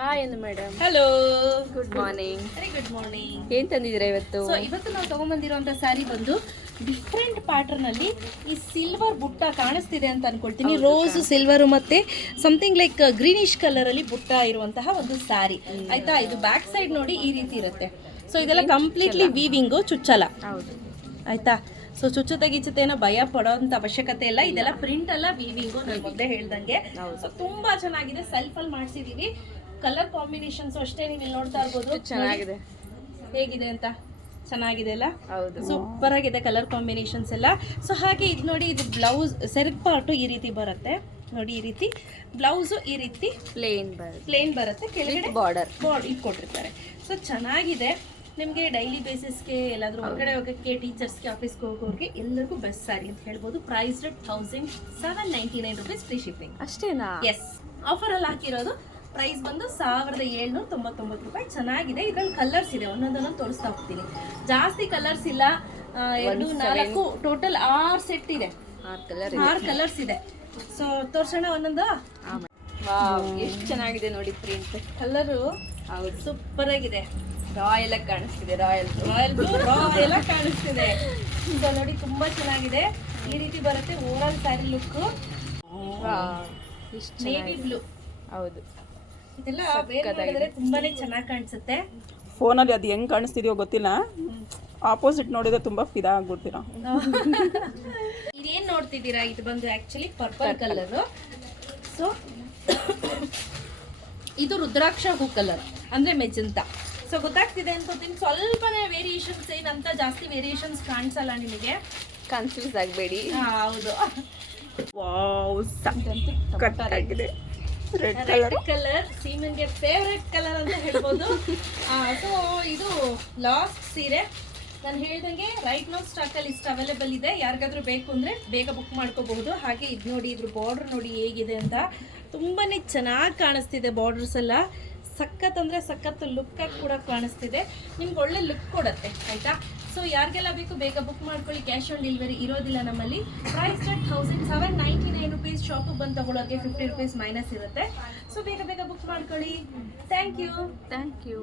Hi ಎಂದು madam. Hello, good morning. Very good morning. ಏನ್ ತಂದಿದ್ದೀರಾ ಇವತ್ತು? ಸೊ ಇವತ್ತು ನಾವು ತಗೊಂಡ್ಬಂದಿರುವಂತ ಸ್ಯಾರಿ ಬಂದು ಡಿಫ್ರೆಂಟ್ ಪ್ಯಾಟರ್ನ್ ಅಲ್ಲಿ ಈ ಸಿಲ್ವರ್ ಬುಟ್ಟ ಕಾಣಿಸ್ತಿದೆ ಅಂತ ಅನ್ಕೊಳ್ತೀನಿ. ರೋಸ್ ಸಿಲ್ವರ್ ಮತ್ತೆ ಸಮಥಿಂಗ್ ಲೈಕ್ ಗ್ರೀನಿಶ್ ಕಲರ್ ಅಲ್ಲಿ ಬುಟ್ಟ ಇರುವಂತಹ ಒಂದು ಸ್ಯಾರಿ ಆಯ್ತಾ. ಇದು ಬ್ಯಾಕ್ ಸೈಡ್ ನೋಡಿ ಈ ರೀತಿ ಇರುತ್ತೆ. ಸೊ ಇದೆಲ್ಲ ಕಂಪ್ಲೀಟ್ಲಿ ವೀವಿಂಗು, ಚುಚ್ಚಲ. ಹೌದು ಆಯ್ತಾ. ಸೊ ಚುಚ್ಚುತ್ತೆ ಗಿಚ್ಚುತ್ತೆ ಏನೋ ಭಯ ಪಡೋಂತ ಅವಶ್ಯಕತೆ ಇಲ್ಲ. ಇದೆಲ್ಲ ಪ್ರಿಂಟ್ ಅಲ್ಲ, ವೀವಿಂಗು. ನಾನು ಮೊದಲೇ ಹೇಳ್ದಂಗೆ ಸೊ ತುಂಬಾ ಚೆನ್ನಾಗಿದೆ. ಸೆಲ್ಫ್ ಅಲ್ಲಿ ಮಾಡಿಸಿದೀವಿ. ಕಲರ್ ಕಾಂಬಿನೇಷನ್ಸ್ ಅಷ್ಟೇ, ನೀವು ಇಲ್ಲಿ ನೋಡ್ತಾ ಇರ್ಬೋದು. ಚೆನ್ನಾಗಿದೆ. ಹೇಗಿದೆ ಅಂತ ಚೆನ್ನಾಗಿದೆ ಅಲ್ಲ? ಹೌದು, ಸೂಪರ್ ಆಗಿದೆ ಕಲರ್ ಕಾಂಬಿನೇಷನ್ಸ್ ಎಲ್ಲ. ಸೊ ಹಾಗೆ ಇದು ನೋಡಿ, ಇದು ಬ್ಲೌಸ್ ಸೆರಗ್ ಪಾರ್ಟು ಈ ರೀತಿ ಬರುತ್ತೆ ನೋಡಿ. ಈ ರೀತಿ ಬ್ಲೌಸು ಈ ರೀತಿ ಪ್ಲೇನ್ ಬರುತ್ತೆ. ಕೆಳಗಡೆ ಬಾರ್ಡರ್ ಇಟ್ಕೊಟ್ಟಿರ್ತಾರೆ. ಸೊ ಚೆನ್ನಾಗಿದೆ. ನಿಮಗೆ ಡೈಲಿ ಬೇಸಿಸ್ಗೆ ಎಲ್ಲಾದರೂ ಹೊರಗಡೆ ಹೋಗೋಕ್ಕೆ, ಟೀಚರ್ಸ್ಗೆ, ಆಫೀಸ್ಗೆ ಹೋಗೋರಿಗೆ ಎಲ್ಲರಿಗೂ ಬೆಸ್ಟ್ ಸ್ಯಾರಿ ಅಂತ ಹೇಳ್ಬೋದು. Price 1799 rupees, free shipping. ಅಷ್ಟೇನಾ? ಎಸ್, ಆಫರಲ್ಲಿ ಹಾಕಿರೋದು. ಪ್ರೈಸ್ ಬಂದು 1799 ರೂಪಾಯಿ. ಚೆನ್ನಾಗಿದೆ. ಇದ್ರಲ್ಲಿ ಕಲರ್ಸ್ ಇದೆ, ಒಂದೊಂದೊಂದು ತೋರಿಸ್ತಾ ಹೋಗ್ತೀನಿ. ಜಾಸ್ತಿ ಕಲರ್ಸ್ ಇಲ್ಲ, 2 4 ಟೋಟಲ್ 6 ಸೆಟ್ ಇದೆ. 6 ಕಲರ್ಸ್ ಇದೆ. ಸೊ ತೋರ್ಸೋಣ ಒಂದೊಂದು. ಎಷ್ಟು ಚೆನ್ನಾಗಿದೆ ನೋಡಿ ಪ್ರಿಂಟ್. ಕಲರು ಹೌದು, ಸೂಪರ್ ಆಗಿದೆ. ರಾಯಲ್ ಆಗಿ ಕಾಣಿಸ್ತಿದೆ. ರಾಯಲ್ ಎಲ್ಲ ಕಾಣಿಸ್ತಿದೆ. ಸೊ ನೋಡಿ, ತುಂಬಾ ಚೆನ್ನಾಗಿದೆ. ಈ ರೀತಿ ಬರುತ್ತೆ overall sari look. Navy blue. ಹೌದು, ಇದೆಲ್ಲ ಬೇರೆ ತುಂಬಾನೇ ಚೆನ್ನಾಗಿ ಕಾಣಿಸುತ್ತೆ. ಫೋನಲ್ಲಿ ಅದು ಹೆಂಗೆ ಕಾಣಿಸ್ತಿದೆಯೋ ಗೊತ್ತಿಲ್ಲ, ಆಪೋಸಿಟ್ ನೋಡಿದ್ರೆ ತುಂಬ ಫಿದಾ ಆಗ್ಬಿಡ್ತೀರಾ. ಇದೇನ್ ನೋಡ್ತಿದ್ದೀರಾ, ಇದು ಬಂದು ಆಕ್ಚುಲಿ ಪರ್ಪಲ್ ಕಲರ್. ಸೊ ಇದು ರುದ್ರಾಕ್ಷ ಹೂ ಕಲರ್ ಅಂದ್ರೆ ಮೆಜಂತಾ. ಸೊ ಗೊತ್ತಾಗ್ತಿದೆ ಅನ್ಕೋತೀನಿ. ಸ್ವಲ್ಪನೇ ವೇರಿಯೇಷನ್ಸ್, ಏನಂತ ಜಾಸ್ತಿ ವೇರಿಯೇಷನ್ಸ್ ಕಾಣಿಸಲ್ಲ ನಿಮಗೆ, ಕನ್ಫ್ಯೂಸ್ ಆಗಬೇಡಿ. ಹೌದು. ವಾವ್, ಸಕ್ಕತ್ತಾಗಿದೆ. ರೆಡ್ ಕಲರ್ ಸೀಮನ್ಗೆ ಫೇವ್ರೆಟ್ ಕಲರ್ ಅಂತ ಹೇಳ್ಬೋದು. ಸೊ ಇದು ಲಾಸ್ಟ್ ಸೀರೆ. ನಾನು ಹೇಳ್ದಂಗೆ ರೈಟ್ ನೋ ಸ್ಟಾಕಲ್ಲಿ ಇಷ್ಟು ಅವೈಲೇಬಲ್ ಇದೆ. ಯಾರಿಗಾದ್ರೂ ಬೇಕು ಅಂದರೆ ಬೇಗ ಬುಕ್ ಮಾಡ್ಕೋಬಹುದು. ಹಾಗೆ ಇದು ನೋಡಿ, ಇದ್ರ ಬಾರ್ಡರ್ ನೋಡಿ ಹೇಗಿದೆ ಅಂತ. ತುಂಬಾ ಚೆನ್ನಾಗಿ ಕಾಣಿಸ್ತಿದೆ. ಬಾರ್ಡರ್ಸ್ ಎಲ್ಲ ಸಖತ್ ಅಂದರೆ ಸಖತ್ ಲುಕ್ಕಾಗಿ ಕೂಡ ಕಾಣಿಸ್ತಿದೆ. ನಿಮ್ಗೆ ಒಳ್ಳೆ ಲುಕ್ ಕೊಡುತ್ತೆ ಆಯಿತಾ. ಸೊ ಯಾರಿಗೆಲ್ಲ ಬೇಕು ಬೇಗ ಬುಕ್ ಮಾಡ್ಕೊಳ್ಳಿ. ಕ್ಯಾಶ್ ಆನ್ ಡೆಲಿವರಿ ಇರೋದಿಲ್ಲ ನಮ್ಮಲ್ಲಿ. Price 1799 rupees. ಶಾಪಿಗೆ ಬಂದು ತಗೊಳ್ಳೋರಿಗೆ 50 rupees ಮೈನಸ್ ಇರುತ್ತೆ. ಸೊ ಬೇಗ ಬುಕ್ ಮಾಡ್ಕೊಳ್ಳಿ. Thank you.